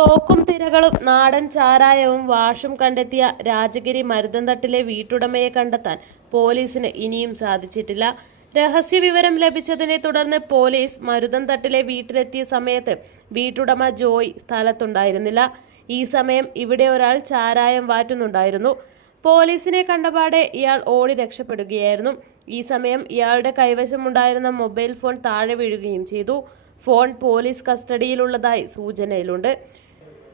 തോക്കും തിരകളും നാടൻ ചാരായവും വാഷും കണ്ടെത്തിയ രാജഗിരി മരുതന്തട്ടിലെ വീട്ടുടമയെ കണ്ടെത്താൻ പോലീസിന് ഇനിയും സാധിച്ചിട്ടില്ല. രഹസ്യ വിവരം ലഭിച്ചതിനെ തുടർന്ന് പോലീസ് മരുതന്തട്ടിലെ വീട്ടിലെത്തിയ സമയത്ത് വീട്ടുടമ ജോയ് സ്ഥലത്തുണ്ടായിരുന്നില്ല. ഈ സമയം ഇവിടെ ഒരാൾ ചാരായം വാറ്റുന്നുണ്ടായിരുന്നു. പോലീസിനെ കണ്ടപാടെ ഇയാൾ ഓടി രക്ഷപ്പെടുകയായിരുന്നു. ഈ സമയം ഇയാളുടെ കൈവശമുണ്ടായിരുന്ന മൊബൈൽ ഫോൺ താഴെ വീഴുകയും ചെയ്തു. ഫോൺ പോലീസ് കസ്റ്റഡിയിലുള്ളതായി സൂചനയിലുണ്ട്.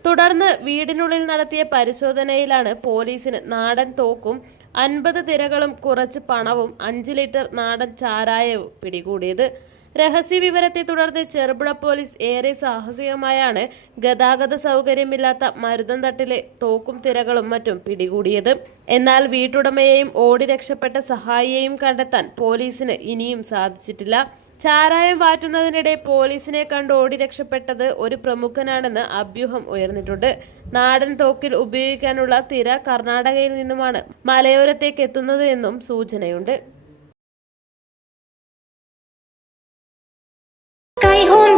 തുടർന്ന് വീടിനുള്ളിൽ നടത്തിയ പരിശോധനയിലാണ് പോലീസിന് നാടൻ തോക്കും അൻപത് തിരകളും കുറച്ച് പണവും അഞ്ച് ലിറ്റർ നാടൻ ചാരായവും പിടികൂടിയത്. രഹസ്യ വിവരത്തെ തുടർന്ന് ചെറുപുഴ പോലീസ് ഏറെ സാഹസികമായാണ് ഗതാഗത സൗകര്യമില്ലാത്ത മരുതം തട്ടിലെ തോക്കും തിരകളും മറ്റും പിടികൂടിയത്. എന്നാൽ വീട്ടുടമയെയും ഓടി രക്ഷപ്പെട്ട സഹായിയെയും കണ്ടെത്താൻ പോലീസിന് ഇനിയും സാധിച്ചിട്ടില്ല. ചാരായം വാറ്റുന്നതിനിടെ പോലീസിനെ കണ്ട് ഓടി രക്ഷപ്പെട്ടത് ഒരു പ്രമുഖനാണെന്ന് അഭ്യൂഹം ഉയർന്നിട്ടുണ്ട്. നാടൻ തോക്കിൽ ഉപയോഗിക്കാനുള്ള തിര കർണാടകയിൽ നിന്നുമാണ് മലയോരത്തേക്ക് എത്തുന്നത് എന്നും സൂചനയുണ്ട്. ഹോം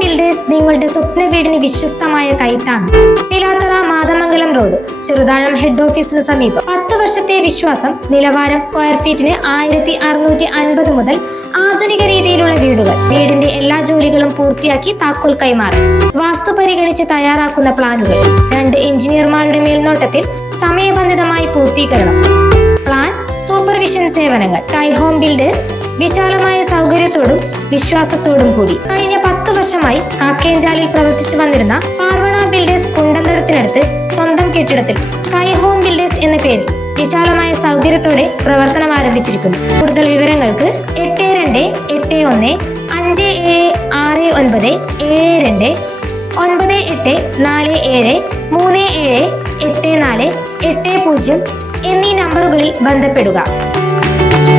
നിങ്ങളുടെ സ്വപ്ന വീടിന് വിശ്വസ്തമായ കൈത്താണ് പിലാത്തറ മാതമംഗലം റോഡ്. ചെറുതാഴം ഹെഡ് ഓഫീസിന് സമീപം. പത്ത് വർഷത്തെ വിശ്വാസം നിലവാരം സ്ക്വയർ ഫീറ്റിന് ആയിരത്തി അറുന്നൂറ്റി അൻപത് മുതൽ ആധുനിക രീതിയിലുള്ള വീടുകൾ. വീടിന്റെ എല്ലാ ജോലികളും പൂർത്തിയാക്കി താക്കോൽ കൈമാറി. വാസ്തു പരിഗണിച്ച് തയ്യാറാക്കുന്ന പ്ലാനുകൾ. രണ്ട് എഞ്ചിനീയർമാരുടെ മേൽനോട്ടത്തിൽ സമയബന്ധിതമായി പൂർത്തീകരണം. പ്ലാൻ സൂപ്പർവിഷൻ സേവനങ്ങൾ. സ്കൈ ഹോം ബിൽഡേഴ്സ് വിശാലമായ സൗകര്യത്തോടും വിശ്വാസത്തോടും കൂടി. കഴിഞ്ഞ പത്തു വർഷമായി കാക്കേഞ്ചാലിൽ പ്രവർത്തിച്ചു വന്നിരുന്ന പാർവണ ബിൽഡേഴ്സ് കുണ്ടന്തരത്തിനടുത്ത് സ്വന്തം കെട്ടിടത്തിൽ സ്കൈ ഹോം ബിൽഡേഴ്സ് എന്ന പേരിൽ വിശാലമായ സൗകര്യത്തോടെ പ്രവർത്തനം ആരംഭിച്ചിരിക്കുന്നു. കൂടുതൽ വിവരങ്ങൾക്ക് എട്ട് രണ്ട് എട്ട് ഒന്ന് അഞ്ച് ഏഴ് ആറ് ഒൻപത് ഏഴ് രണ്ട് ഒൻപത് എട്ട് നാല് ഏഴ് മൂന്ന് ഏഴ് എട്ട് നാല് എട്ട് പൂജ്യം എന്നീ നമ്പറുകളിൽ ബന്ധപ്പെടുക.